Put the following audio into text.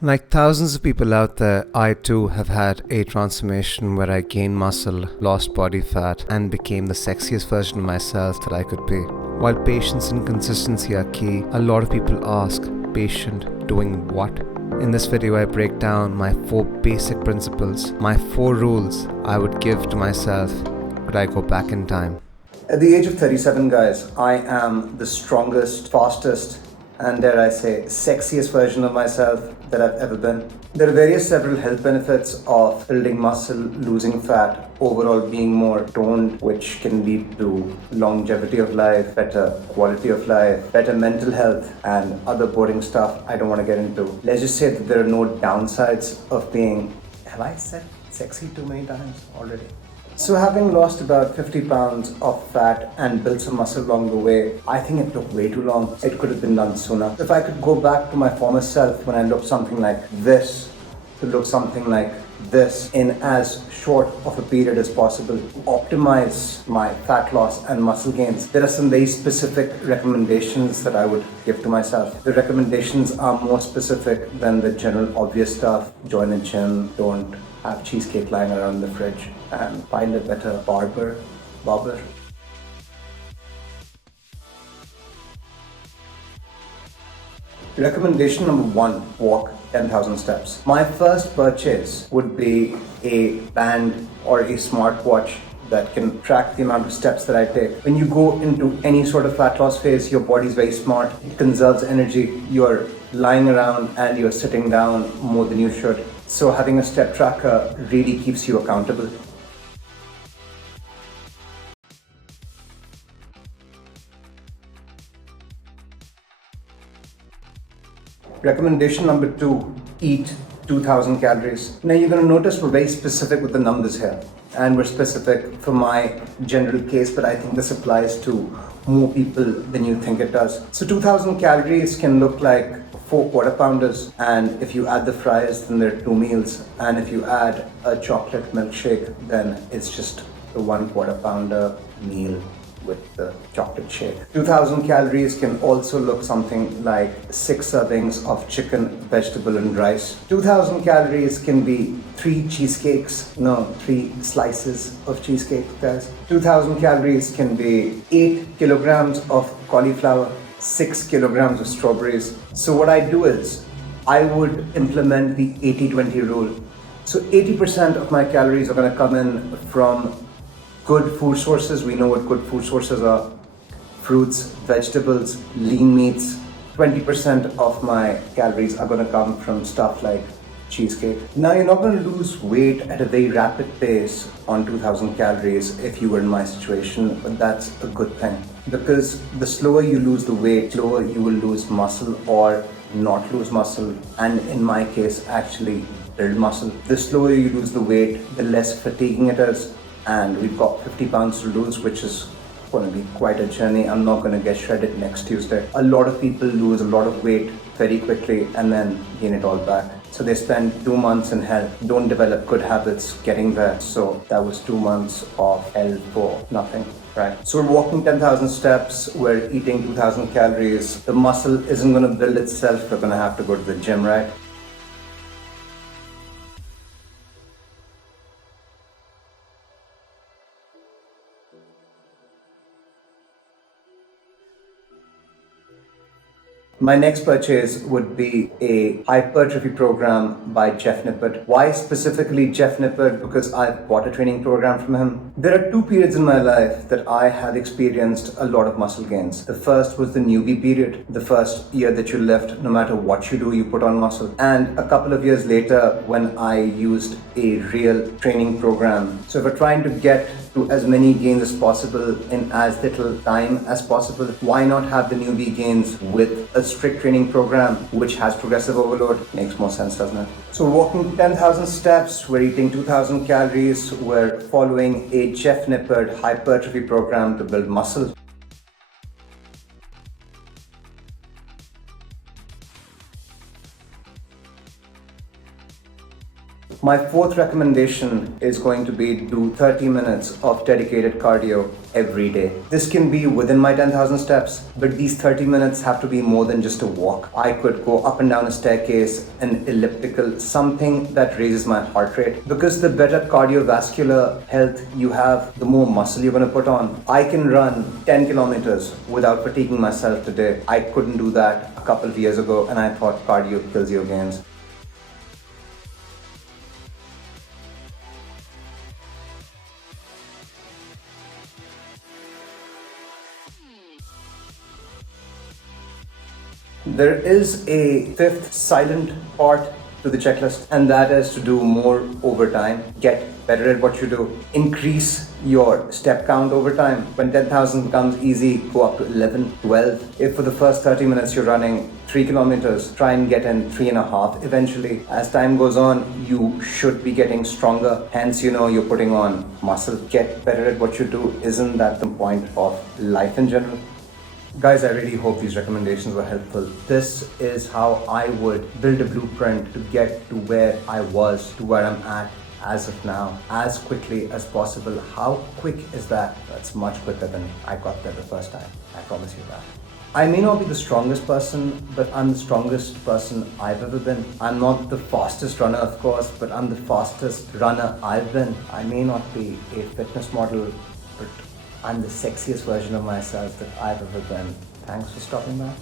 Like thousands of people out there, I too have had a transformation where I gained muscle, lost body fat, and became the sexiest version of myself that I could be. While patience and consistency are key, a lot of people ask, patient doing what? In this video, I break down my 4 basic principles, my 4 rules I would give to myself could I go back in time. At the age of 37, guys, I am the strongest, fastest, and dare I say, sexiest version of myself that I've ever been. There are several health benefits of building muscle, losing fat, overall being more toned, which can lead to longevity of life, better quality of life, better mental health, and other boring stuff I don't want to get into. Let's just say that there are no downsides of being, have I said sexy too many times already? So having lost about 50 pounds of fat and built some muscle along the way, I think it took way too long. It could have been done sooner. If I could go back to my former self when I looked something like this, to look something like this in as short of a period as possible, optimize my fat loss and muscle gains, there are some very specific recommendations that I would give to myself. The recommendations are more specific than the general obvious stuff. Join a gym, don't have cheesecake lying around in the fridge, and find a better barber. Recommendation number 1, walk 10,000 steps. My first purchase would be a band or a smartwatch that can track the amount of steps that I take. When you go into any sort of fat loss phase, your body's very smart. It conserves energy. You're lying around and you're sitting down more than you should. So having a step tracker really keeps you accountable. Recommendation number 2, eat 2000 calories. Now you're going to notice we're very specific with the numbers here, and we're specific for my general case, but I think this applies to more people than you think it does. So 2000 calories can look like 4 quarter pounders, and if you add the fries, then there are 2 meals, and if you add a chocolate milkshake, then it's just the 1 quarter pounder meal with the chocolate shake. 2000 calories can also look something like 6 servings of chicken, vegetable and rice. 2000 calories can be 3 cheesecakes, no, 3 slices of cheesecake, guys. 2000 calories can be 8 kilograms of cauliflower, 6 kilograms of strawberries. So what I do is, I would implement the 80-20 rule. So 80% of my calories are going to come in from good food sources. We know what good food sources are: fruits, vegetables, lean meats. 20% of my calories are going to come from stuff like cheesecake. Now, you're not going to lose weight at a very rapid pace on 2000 calories if you were in my situation, but that's a good thing, because the slower you lose the weight, slower you will lose muscle or not lose muscle, and in my case, actually build muscle. The slower you lose the weight, the less fatiguing it is. And we've got 50 pounds to lose, which is going to be quite a journey. I'm not going to get shredded next Tuesday. A lot of people lose a lot of weight very quickly and then gain it all back. So they spend 2 months in hell, don't develop good habits getting there. So that was 2 months of hell for nothing, right? So we're walking 10,000 steps, we're eating 2000 calories. The muscle isn't going to build itself. We're going to have to go to the gym, right? My next purchase would be a hypertrophy program by Jeff Nippert. Why specifically Jeff Nippert? Because I've bought a training program from him. There are 2 periods in my life that I have experienced a lot of muscle gains. The first was the newbie period. The first year that you lift, no matter what you do, you put on muscle. And a couple of years later, when I used a real training program. So if we're trying to get to as many gains as possible in as little time as possible, why not have the newbie gains with a strict training program which has progressive overload? Makes more sense, doesn't it? So we're walking 10,000 steps, we're eating 2000 calories, we're following a Jeff Nippert hypertrophy program to build muscle. My fourth recommendation is going to be do 30 minutes of dedicated cardio every day. This can be within my 10,000 steps, but these 30 minutes have to be more than just a walk. I could go up and down a staircase, an elliptical, something that raises my heart rate. Because the better cardiovascular health you have, the more muscle you're going to put on. I can run 10 kilometers without fatiguing myself today. I couldn't do that a couple of years ago, and I thought cardio kills your gains. There is a fifth silent part to the checklist, and that is to do more over time. Get better at what you do. Increase your step count over time. When 10,000 becomes easy, go up to 11, 12. If for the first 30 minutes you're running 3 kilometers, try and get in 3.5 eventually. As time goes on, you should be getting stronger. Hence, you're putting on muscle. Get better at what you do. Isn't that the point of life in general? Guys, I really hope these recommendations were helpful. This is how I would build a blueprint to get to where I was, to where I'm at as of now, as quickly as possible. How quick is that? That's much quicker than I got there the first time. I promise you that. I may not be the strongest person, but I'm the strongest person I've ever been. I'm not the fastest runner, of course, but I'm the fastest runner I've been. I may not be a fitness model, but I'm the sexiest version of myself that I've ever been. Thanks for stopping by.